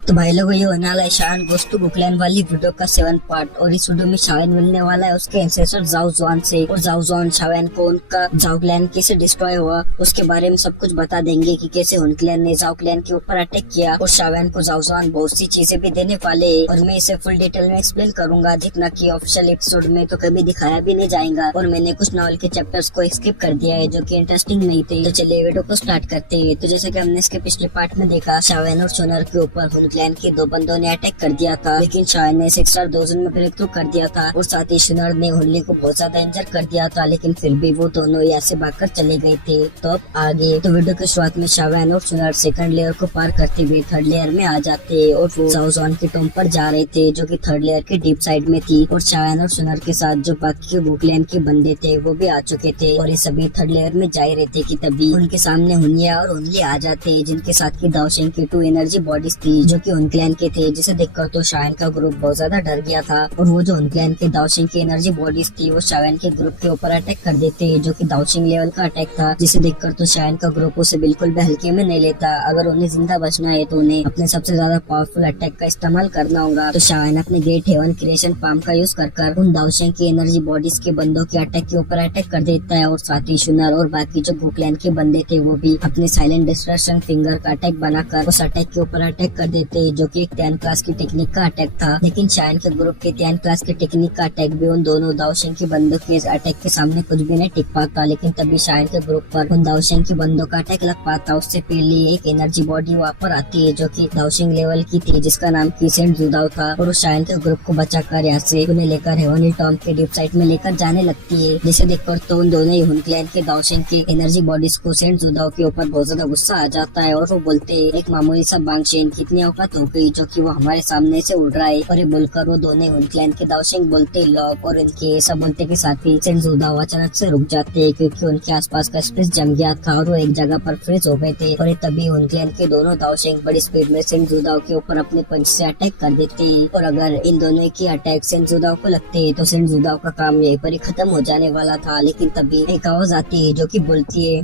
तो भाई लोगों, ये होने वाला है शान गोस्तु बुकलैन वाली वीडियो का 7 पार्ट। और इस वीडियो में शावन मिलने वाला है उसके एंसेस्टर जाओ जुआन से, और जाओ जुआन शावन को उनका जाओ क्लैन कैसे डिस्ट्रॉय हुआ उसके बारे में सब कुछ बता देंगे कि कैसे हुन क्लैन ने जाओ क्लैन के ऊपर अटैक किया। और शावन को जाओ जुआन बहुत सी चीजें भी देने वाले है, और मैं इसे फुल डिटेल में एक्सप्लेन करूंगा, जितना की ऑफिशियल एपिसोड में तो कभी दिखाया भी नहीं जाएगा। और मैंने कुछ नॉवल के चैप्टर्स को स्किप कर दिया है जो की इंटरेस्टिंग नहीं थे। तो चलिए वीडियो को स्टार्ट करते हैं। तो जैसे की हमने इसके पिछले पार्ट में देखा, शावन और सोनर के ऊपर हुन क्लैन के दो बंदों ने अटैक कर दिया था, लेकिन शायद ने 6 स्टार डोजन में ब्रेक थ्रू कर दिया था। और साथ ही शुनर ने हुनली को बहुत ज्यादा इंजर कर दिया था, लेकिन फिर भी वो दोनों यहाँ से भागकर चले गए थे। तो अब आगे तो वीडियो की शुरुआत में शावन और शुनर सेकंड लेयर को पार करते हुए थर्ड लेयर में आ जाते, और वो जाओ जुआन के टॉम पर जा रहे थे जो कि थर्ड लेयर के डीप साइड में थी। और शावन और शुनर के साथ जो बाकी के बुकलैन के बंदे थे वो भी आ चुके थे, और ये सभी थर्ड लेयर में जा रहे थे कि तभी उनके सामने हुनिया और हुनली आ जाते, जिनके साथ की दाओशिंग की 2 एनर्जी बॉडीज थी जो कि हुन के थे, जिसे देखकर तो शावन का ग्रुप बहुत ज्यादा डर गया था। और वो जो हुन के दाओशिंग की एनर्जी बॉडीज थी वो शावन के ग्रुप के ऊपर अटैक कर देते, जो कि दाओशिंग लेवल का अटैक था, जिसे देखकर तो शावन का ग्रुप उसे बिल्कुल भी हल्के में नहीं लेता। अगर उन्हें जिंदा बचना है तो उन्हें अपने सबसे ज्यादा पावरफुल अटैक का इस्तेमाल करना होगा। तो शावन अपने ग्रेट हेवन क्रिएशन पाम का यूज कर उन दाओशिंग की एनर्जी बॉडीज के बंदों के अटैक के ऊपर अटैक कर देता है। और साथ ही शुनर और बाकी जो बुकलैन के बंदे थे वो भी अपने साइलेंट डिस्ट्रक्शन फिंगर का अटैक बनाकर उस अटैक के ऊपर अटैक कर देते, जो कि एक 10 क्लास की टेक्निक का अटैक था। लेकिन शायन के ग्रुप के 10 क्लास की टेक्निक का अटैक भी उन दोनों दाओशिंग की बंदों के अटैक के सामने कुछ भी नहीं टिक पाता। लेकिन तभी शायन के ग्रुप पर उन दाओशिंग की बंदों का अटैक लग पाता। उससे पहले एक एनर्जी बॉडी वहाँ पर आती है जो कि दाओशिंग लेवल की थी, जिसका नाम की सेंट जुदाओ था। और उस शायन के ग्रुप को बचाकर यहाँ से उन्हें लेकर हेवनली टॉम के डीप साइड में लेकर जाने लगती है, जिसे देखकर तो उन दोनों ही हुन क्लैन के दाओशिंग के एनर्जी बॉडीज को सेंट जुदाओ के ऊपर बहुत ज्यादा गुस्सा आ जाता है। और वो बोलते हैं, एक मामूली सा बांगशेन कितनी औकात हो गई जो कि वो हमारे सामने से उड़ रहा है। और ये बोलकर वो दोनों हुन क्लैन के दाओशिंग बोलते लॉक, और इनके ऐसा बोलते के साथ ही सेंट जुदाओ अचानक से रुक जाते हैं, क्योंकि उनके आसपास का स्पेस जम गया था और वो एक जगह पर फ्रीज हो गए थे। और तभी हुन क्लैन के दोनों दाओशिंग बड़ी स्पीड में सेंट जुदाओ के ऊपर अपने पंच से अटैक कर देते हैं। और अगर इन दोनों की अटैक सेंट जुदाओ को लगते है तो सेंट जुदाओ का काम यहीं पर ही खत्म हो जाने वाला था। लेकिन तभी एक आवाज आती है जो कि बोलती है,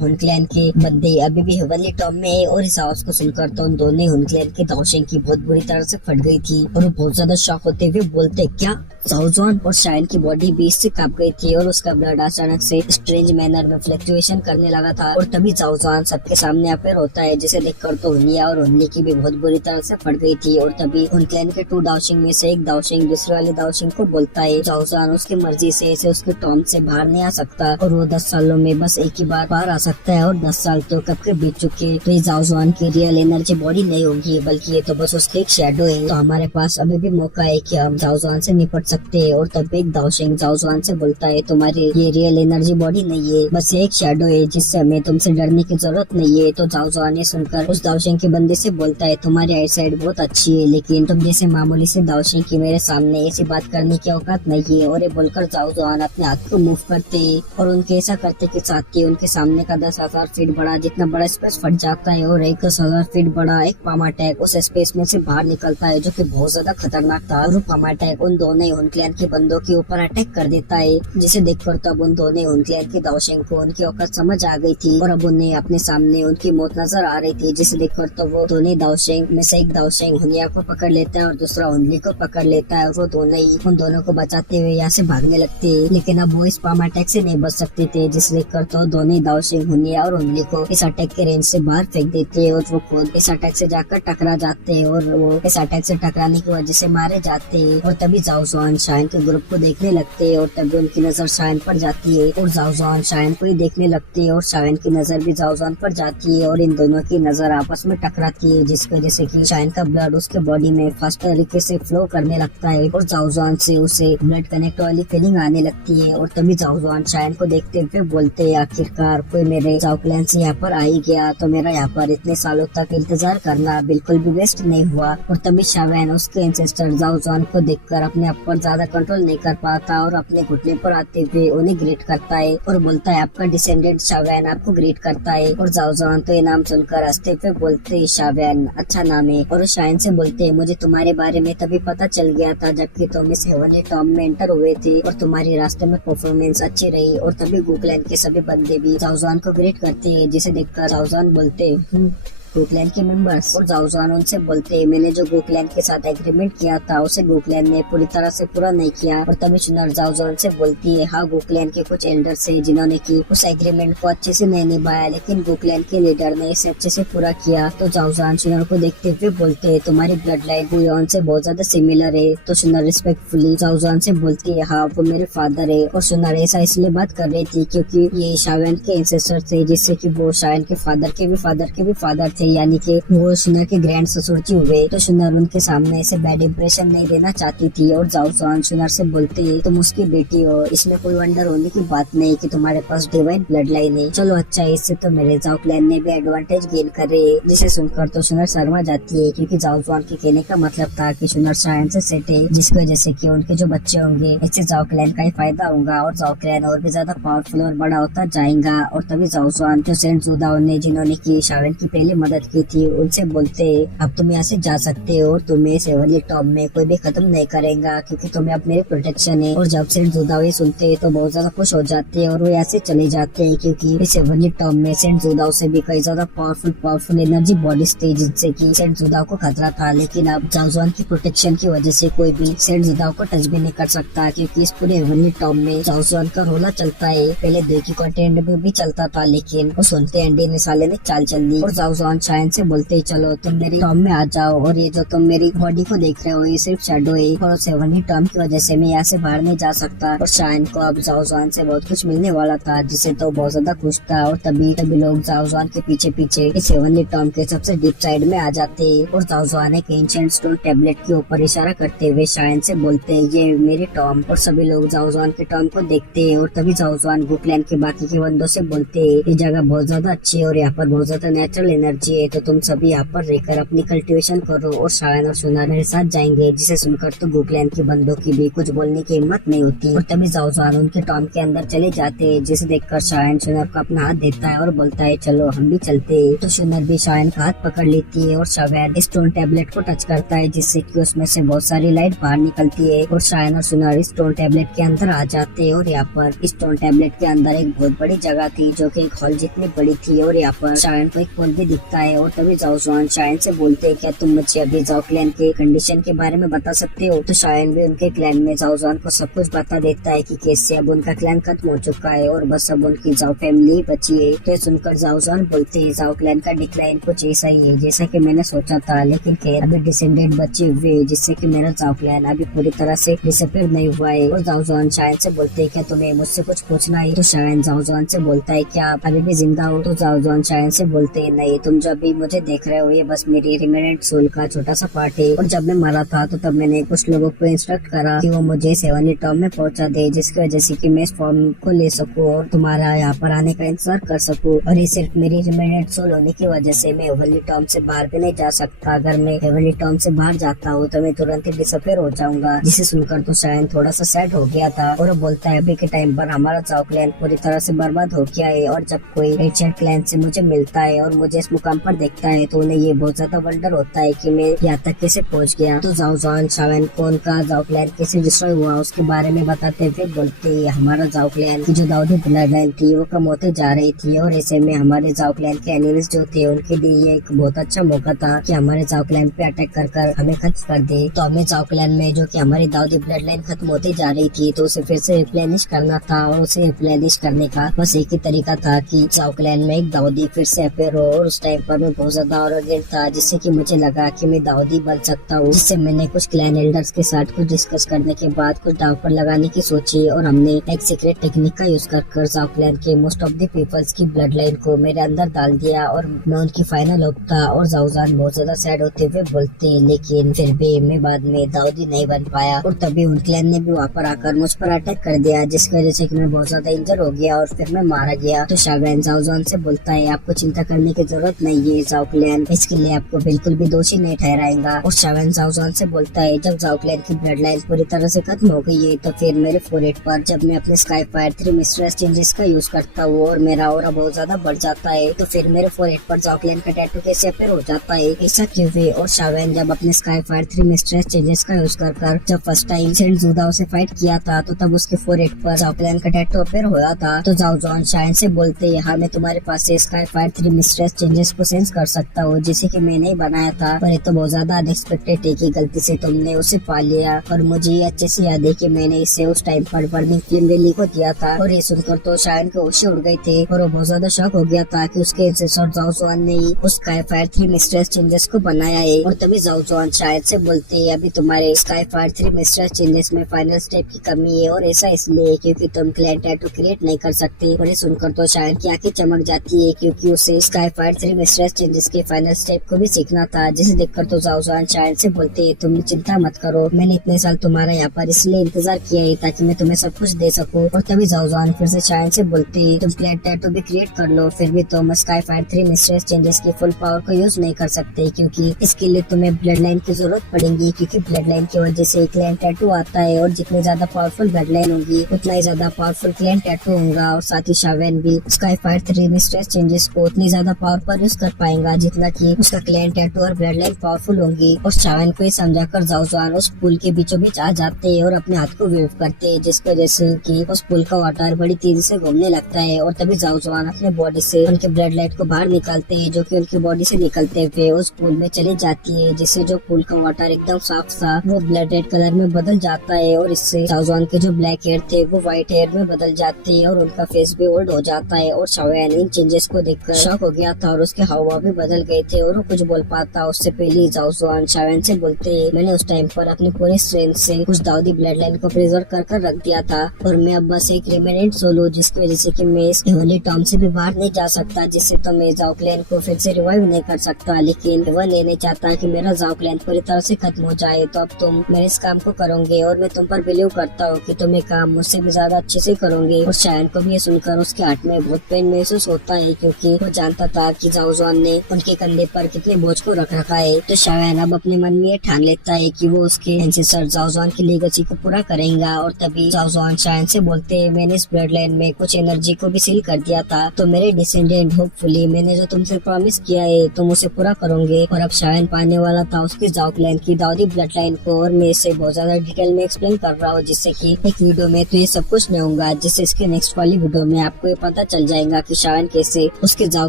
हुन क्लैन के बंदे अभी भी हेवनली टॉम में है। और इस आवाज को सुनकर तो उन दोनों हुन क्लैन के दाओशिंग की बहुत बुरी तरह से फट गई थी, और वो बहुत ज्यादा शॉक होते हुए बोलते, क्या जाओ जुआन? और शायन की बॉडी भी इससे कांप गई थी, और उसका ब्लड अचानक से स्ट्रेंज मैनर में फ्लक्चुएशन करने लगा था। और तभी जाओ जुआन सबके सामने अपेयर होता है, जिसे देखकर तो हुनिया और हुनली की भी बहुत बुरी तरह से फट गई थी। और तभी हुन क्लैन के 2 दाओशिंग में से एक दाओशिंग दूसरे वाले दाओशिंग को बोलता है, जाओ जुआन उसकी मर्जी से इसे उसके टॉम से बाहर नहीं आ सकता, और वो 10 सालों में बस एक ही बार बाहर आ सकता है। और 10 साल तो कब के बीत चुके, तो ये जाओ जुआन की रियल एनर्जी बॉडी नहीं होगी, बल्कि ये तो बस उसकी एक शेडो है। तो हमारे पास अभी भी मौका है कि हम जाओ जुआन से निपट सकते हैं। और तब एक दाओशिंग जाओ जुआन से बोलता है, तुम्हारी ये रियल एनर्जी बॉडी नहीं है, बस ये एक शेडो है जिससे हमें तुमसे डरने की जरूरत नहीं है। तो जाओ जुआन ने सुनकर उस दाओशिंग के बंदे से बोलता है, तुम्हारी आई साइड बहुत अच्छी है, लेकिन तुम जैसे मामूली से दाओशिंग की मेरे सामने ऐसी बात करने की औकात नहीं है। और ये बोलकर जाओ जुआन अपने हाथ को मूव करते और उनके ऐसा करते के साथ ही उनके सामने का 10,000 फीट बड़ा जितना बड़ा स्पेस फट जाता है, और 10,000 फीट बड़ा एक पाम अटैक उस स्पेस में से बाहर निकलता है, जो कि बहुत ज्यादा खतरनाक था। और पाम अटैक उन दोनों हुन क्लैन के बंदों के ऊपर अटैक कर देता है, जिसे देखकर तब उन दोनों हुन क्लैन के दाओशिंग को उनकी औकात समझ आ गई थी, और अब उन्हें अपने सामने उनकी मौत नजर आ रही थी। जिसे देखकर तो वो दोनों दाओशिंग में से एक दाओशिंग हुनिया को पकड़ लेता है और दूसरा हुनली को पकड़ लेता है, और वो दोनों ही उन दोनों को बचाते हुए यहाँ से भागने लगते हैं। लेकिन अब वो इस पाम अटैक से नहीं बच सकते थे, जिसे देखकर तो दोनों दाओशिंग हुनिया और हुनली को इस अटैक के रेंज से बाहर फेंक देते हैं, और वो खुद इस अटैक से जाकर टकरा जाते हैं, और वो इस अटैक से टकराने की वजह से मारे जाते हैं। और तभी जाओ जुआन शायन के ग्रुप को देखने लगते हैं, और तभी उनकी नजर शायन पर जाती है, और जाओ जुआन शायन को ही देखने लगते हैं, और शायन की नजर भी जाओ जुआन पर जाती है, और इन दोनों की नजर आपस में टकराती है, जिसकी वजह से कि शायन का ब्लड उसके बॉडी में फास्ट तरीके से फ्लो करने लगता है, और जाओ जुआन से उसे ब्लड कनेक्ट वाली फीलिंग आने लगती है। और तभी जाओ जुआन शायन को देखते हुए बोलते हैं, आखिरकार कोई मेरे जाओ क्लैन से यहाँ पर आ ही गया, तो मेरा यहाँ पर इतने सालों तक इंतजार करना बिल्कुल भी वेस्ट नहीं हुआ। और तभी शावन उसके एंसेस्टर जाओ जुआन को देखकर अपने आप पर ज्यादा कंट्रोल नहीं कर पाता, और अपने घुटने पर आते हुए उन्हें ग्रीट करता है, और बोलता है, आपका डिसेंडेंट शावन आपको ग्रीट करता है। और जाओ जुआन तो ये नाम सुनकर हंसते हुए बोलते हैं, शावन अच्छा नाम है। और शायन से बोलते हैं, मुझे तुम्हारे बारे में तभी पता चल गया था जबकि तुम इस हेवनली टॉम में एंटर हुए थे, और तुम्हारी रास्ते में परफॉर्मेंस अच्छी रही। और तभी बुकलैन के सभी बंदे भी जाओ जुआन को ग्रीट करते हैं, जिसे देखकर जाओ जुआन बोलते हैं, गोकलैन के मेंबर्स। और जाओ जुआन उनसे बोलते मैंने जो गोकलैन के साथ एग्रीमेंट किया था उसे गोकलैन ने पूरी तरह से पूरा नहीं किया। और तभी सुनर जाओ जुआन से बोलती है हाँ गोकलैन के कुछ एल्डर्स है जिन्होंने की उस एग्रीमेंट को अच्छे से नहीं निभाया, लेकिन गोकलैन के लीडर ने इसे अच्छे से पूरा किया। तो जाओ जुआन सुनर को देखते हुए बोलते है तुम्हारी ब्लड लाइन हुयोन से बहुत ज्यादा सिमिलर है। तो सुनर रिस्पेक्टफुली जाओ जुआन से बोलती है हाँ वो मेरे फादर है। और सुनर ऐसा इसलिए बात कर रही थी क्योंकि ये शावेन के एंसेस्टर थे, जिससे कि वो शावेन के फादर के भी फादर थे, यानी कि वो सुनर के ग्रैंड ससुर जी हुए। तो सुनर उनके सामने ऐसे बैड इंप्रेशन नहीं देना चाहती थी। और जाओ जुआन सुनर से बोलते है तुम उसकी बेटी हो, इसमें कोई वंडर होने की बात नहीं कि तुम्हारे पास डिवाइन ब्लड लाइन है। चलो अच्छा है, इससे तो मेरे जाओ क्लैन ने भी एडवांटेज गेन करे। जिसे सुनकर तो सुनर शर्मा जाती है क्योंकि जाओ जुआन के कहने का मतलब था कि सुनर शायन से सेट है, जिसकी वजह से कि उनके जो बच्चे होंगे इससे जाओ क्लैन का ही फायदा होगा और जाओ क्लैन और भी ज्यादा पावरफुल और बड़ा होता जाएगा। और तभी जाओ जुआन जो सेंट जुदाओ ने जिन्होंने की शावेन की पहले मदद की थी उनसे बोलते अब तुम यहाँ से जा सकते हो और तुम्हें इस हेवनली टॉम में कोई भी खत्म नहीं करेगा क्योंकि तुम्हें अब मेरी प्रोटेक्शन है। और जब सेंट जुदाओ ये सुनते हैं तो बहुत ज्यादा खुश हो जाते हैं और वो यहाँ से चले जाते हैं क्योंकि इस हेवनली टॉम में सेंट जुदाओ से भी कई ज्यादा पावरफुल एनर्जी बॉडीज थी जिनसे की सेंट जुदाओ को खतरा था। लेकिन अब जाओ जुआन की प्रोटेक्शन की वजह से कोई भी सेंट जुदाओ को टच भी नहीं कर सकता क्योंकि इस पूरे हेवनली टॉम में जाओ जुआन का रोला चलता है। पहले देखी कॉन्टेंट में भी चलता था लेकिन वो सुनते एंडी ने साले ने चाल चल दी। और जाओ जुआन शायन से बोलते चलो तुम मेरी टॉम में आ जाओ और ये जो तुम मेरी बॉडी को देख रहे हो ये सिर्फ शैडो है और उस हेवनली टॉम की वजह से मैं यहाँ से बाहर नहीं जा सकता। और शायन को अब जाओ जुआन से बहुत कुछ मिलने वाला था जिससे तो बहुत ज्यादा खुश था। और तभी लोग जाओ जुआन के पीछे पीछे इस हेवनली टॉम के सबसे डीप साइड में आ जाते और जाओ जुआन एक एंशिएंट स्टोन टेबलेट के ऊपर इशारा करते हुए शायन से बोलते हैं ये मेरे टॉम। और सभी लोग जाओ जुआन के टॉम को देखते हैं और तभी जाओ जुआन गोकलैन के बाकी के बंदों से बोलते हैं ये जगह बहुत ज्यादा अच्छी है और यहाँ पर बहुत ज्यादा नेचुरल एनर्जी है, तो तुम सभी यहाँ पर रहकर अपनी कल्टीवेशन करो और शायन और सुनर मेरे साथ जाएंगे। जिसे सुनकर तो गोकलैन के बंदों की भी कुछ बोलने की हिम्मत नहीं होती। और तभी जाओ जुआन उनके टॉम के अंदर चले जाते हैं, जिसे देखकर शायन सुनर को अपना हाथ देता है और बोलता है चलो हम भी चलते हैं। तो सुनर भी शायन का हाथ पकड़ लेती है और शायन स्टोन टेबलेट को टच करता है जिससे कि उसमें से बहुत सारी लाइट बाहर निकलती है और शायन और सुनर स्टोन टेबलेट के अंदर आ जाते हैं। और यहाँ पर स्टोन टेबलेट के अंदर एक बहुत बड़ी जगह थी जो कि एक हॉल जितनी बड़ी थी और यहाँ पर शायन को एक पोल भी दिखता है। और तभी जाओ जुआन शायन से बोलते हैं क्या तुम मुझे अभी जाओ क्लैन के कंडीशन के बारे में बता सकते हो। तो शायन भी उनके क्लैन में जाओ जुआन को सब कुछ बता देता है कि कैसे अब उनका क्लैन खत्म हो चुका है और बस अब उनकी जाओ फैमिली ही बची है। तो सुनकर जाओ जुआन बोलते हैं जाओ क्लैन का डिक्लाइन कुछ ऐसा ही है जैसा कि मैंने सोचा था, लेकिन खैर अभी डिसेंडेंट बचे हुए जिससे कि मेरा जाओ क्लैन अभी पूरी तरह से डिसअपीयर नहीं हुआ है। और जाओ जुआन शायन से बोलते हैं क्या तुम्हें मुझसे कुछ पूछना है। तो शायन जाओ जुआन से बोलता है क्या आप अभी भी जिंदा हो। तो जाओ जुआन शायन से बोलते हैं नहीं, तुम जो अभी मुझे देख रहे हो ये बस मेरी रिमेनेंट सोल का छोटा सा पार्ट है और जब मैं मरा था तो तब मैंने कुछ लोगों को इंस्ट्रक्ट करा कि वो मुझे हेवनली टॉम में पहुंचा दे जिसकी वजह से कि मैं इस फॉर्म को ले सकूं और तुम्हारा यहाँ पर आने का इंतजार कर सकूं। और ये सिर्फ मेरी रिमेनेंट सोल होने की वजह से मैं हेवनली टॉम से बाहर भी नहीं जा सकता। अगर मैं हेवनली टॉम से बाहर जाता हूँ तो मैं तुरंत ही डिसअपीयर हो जाऊंगा। जिसे सुनकर तो शायन थोड़ा सा सैड हो गया था और वो बोलता है अभी के टाइम पर हमारा जाओ क्लैन पूरी तरह से बर्बाद हो गया है और जब कोई एंशिएंट क्लैन से मुझे मिलता है और मुझे इस मुकाम पर देखता है तो उन्हें ये बहुत ज्यादा वंडर होता है कि मैं यहाँ तक कैसे पहुँच गया। तो जाओ जुआन शायन को उनका जाओ क्लैन कैसे डिस्ट्रॉय हुआ उसके बारे में बताते हुए बोलते हैं हमारा जाओ क्लैन की जो दाऊदी ब्लड लाइन थी वो कम होते जा रही थी और ऐसे में हमारे जाओ क्लैन के एनिमीज जो थे उनके लिए ये एक बहुत अच्छा मौका था कि हमारे जाओ क्लैन पे अटैक कर हमें खत्म कर दे। तो हमें जाओ क्लैन में जो कि हमारी दाऊदी ब्लड लाइन खत्म होती जा रही थी तो उसे फिर से रिप्लेनिश करना था और उसे रिप्लेनिश करने का बस एक ही तरीका था कि जाओ क्लैन में एक दाऊदी फिर से अपेयर हो। और उस टाइम पर मैं बहुत ज्यादा ऑर्गेंट था जिससे कि मुझे लगा कि मैं दाऊदी बन सकता हूँ, जिससे मैंने कुछ क्लैन एल्डर्स के साथ कुछ डिस्कस करने के बाद कुछ दाव पर लगाने की सोची और हमने एक सीक्रेट टेक्निक का यूज कर जाओ क्लैन के मोस्ट ऑफ द पीपल्स की ब्लड लाइन को मेरे अंदर डाल दिया और मैं उनकी फाइनल होप था। और जाओ जुआन बहुत ज्यादा सैड होते हुए बोलते लेकिन फिर भी मैं बाद में दाऊदी नहीं बन पाया और तभी उन क्लैन ने भी वहाँ पर आकर मुझ पर अटैक कर दिया जिसकी वजह से कि मैं बहुत ज्यादा इंजर हो गया और फिर मैं मारा गया। तो शायन जाओ जुआन से बोलता है आपको चिंता करने की जरूरत नहीं है, जाओ क्लैन इसके लिए आपको बिल्कुल भी दोषी नहीं ठहराएगा। और शायन जाओ जुआन से बोलता है जब जाओ क्लैन की ब्लड लाइन पूरी तरह से खत्म हो गई है तो फिर मेरे फोरहेड पर जब मैं अपने स्काई फायर 3 मिस्ट्रेस चेंजेस का यूज करता हूँ और मेरा ऑरा बहुत ज्यादा बढ़ जाता है तो फिर मेरे फोरहेड पर जाओ क्लैन का टैटू कैसे अपीयर हो जाता है, ऐसा क्यों है। और शायन जब अपने स्काई फायर 3 मिस्ट्रेस चेंजेस का यूज कर जब फर्स्ट टाइम सेंट जुदाओ से फाइट किया था तो तब उसके फोरहेड पर जाओ क्लैन का टैटू अपीयर हुआ था। तो जाओ जुआन शायन से बोलते हाँ मैं तुम्हारे पास से स्काई फायर 3 मिस्ट्रेस चेंजेस को सेंस कर सकता हूँ, जैसे कि मैंने ही बनाया था। पर ये तो बहुत ज्यादा अनएक्सपेक्टेड है कि गलती से तुमने उसे पा लिया। और मुझे ये अच्छे से याद है कि मैंने इसे उस टाइम पर बर्निंग फिल्म रैली को दिया था। और ये सुनकर तो शायन के होश उड़ गए थे और वो बहुत ज्यादा शॉक हो गया था कि उसके एंसेस्टर जाओ जुआन ने ही उस स्काईफायर 3 मिस्ट्रेस चेंजेस को बनाया है। और तभी जाओ जुआन शायद से बोलते हैं, अभी तुम्हारे स्काईफायर 3 मिस्ट्रेस चेंजेस में फाइनल स्टेप की कमी है, और ऐसा इसलिए क्योंकि तुम क्लैन टैटू क्रिएट नहीं कर सकते। और ये सुनकर तो शायन की आंखें चमक जाती है, क्योंकि उसे स्काईफायर 3 मिस्ट्रेस चेंजेस के फाइनल स्टेप को भी सीखना था। जिसे देखकर तो जाओ जुआन शायद से बोलते हैं, तुम चिंता मत करो, मैंने इतने साल तुम्हारा यहाँ पर इसलिए इंतजार किया है ताकि मैं तुम्हें सब कुछ दे सकूं। और तभी जाओ जुआन फिर से शायन से बोलते हैं, तुम क्लैन टैटू भी क्रिएट कर लो, फिर भी तुम स्काईफायर 3 मिस्ट्रेस चेंजेस की फुल पावर को यूज नहीं कर सकते, क्योंकि इसके लिए तुम्हें ब्लड लाइन की जरूरत पड़ेगी। क्योंकि ब्लड लाइन की वजह से क्लैन टैटू आता है, और जितनी ज्यादा पावरफुल ब्लड लाइन होगी उतना ही ज्यादा पावरफुल क्लैन टैटू होगा। और साथ ही शावेन भी स्काईफायर 3 मिस्ट्रेस चेंजेस को उतनी ज्यादा पावर पर यूज कर पाएगा जितना की उसका क्लैन टैटू और ब्लड लाइन पावरफुल होंगी। और शावेन को ये समझाकर जाओ जुआन उस पुल के बीचों बीच आ जाते हैं और अपने हाथ को वेव करते हैं, जिसकी वजह से कि उस पुल का वाटर बड़ी तेजी से घूमने लगता है। और तभी जाओ जुआन अपने बॉडी से उनके ब्लड लाइट को बाहर निकालते हैं, जो कि उनकी बॉडी से निकलते हुए उस पुल में चली जाती है, जिससे जो पुल का वाटर एकदम साफ सा वो ब्लड रेड कलर में बदल जाता है। और इससे जाओ जुआन के जो ब्लैक हेयर थे वो व्हाइट हेयर में बदल जाते हैं, और उनका फेस भी ओल्ड हो जाता है। और शावेन इन चेंजेस को देखकर शॉक हो गया था, और उसके हावभाव भी बदल गए थे, और वो कुछ बोल पाता उससे पहले जाओ जुआन शावेन से बोलते, मैंने उस टाइम पर अपनी पूरी स्ट्रेंथ से कुछ दाऊदी ब्लड लाइन को प्रिजर्व कर रख दिया था, और मैं अब बस एक रिमेनेंट सोल हूं, जिसकी वजह से कि मैं इस हेवनली टॉम से भी बाहर नहीं जा सकता, जिससे तो मैं जाओ क्लैन को फिर से रिवाइव नहीं कर सकता। लेकिन हेवन ये नहीं चाहता कि मेरा जाओ क्लैन पूरी तरह से खत्म हो जाए, तो अब तुम मेरे इस काम को करोगे, और मैं तुम पर बिलीव करता हूँ कि तुम ये काम मुझसे भी ज्यादा अच्छे से करोगे। और शायन को भी ये सुनकर उसके हार्ट में बहुत पेन महसूस होता है, क्योंकि वो जानता था कि जाओ जुआन ने उनके कंधे पर कितने बोझ को रख रखा है। तो शायन अब अपने मन में ये ठान लेता है कि वो उसके एंसेस्टर जाओ जुआन की लेगेसी को पूरा करेगा। और तभी जाओ जुआन शायन से बोलते हैं, मैंने इस ब्लड लाइन में कुछ एनर्जी को भी सील कर दिया था, तो मेरे डिसेंडेंट होपफुली मैंने जो तुमसे प्रॉमिस किया है तुम उसे पूरा करोगे। और अब शायन पाने वाला था उसकी जाओ क्लैन की दाऊदी ब्लड लाइन को, और मैं इसे बहुत ज्यादा डिटेल में एक्सप्लेन कर रहा हूँ, जिससे कि एक वीडियो में तो ये सब कुछ नहीं होगा, जिससे इसके नेक्स्ट वाली वीडियो में आपको ये पता चल जाएगा कि शायन कैसे उसके जाओ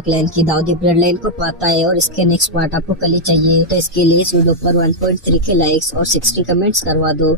क्लैन की दाऊदी ब्लड लाइन को पाता है। और इसके नेक्स्ट पार्ट आपको कल ही चाहिए, तो इसके लिए इस वीडियो पर 1.3 के लाइक्स और 60 कमेंट्स करवा दो।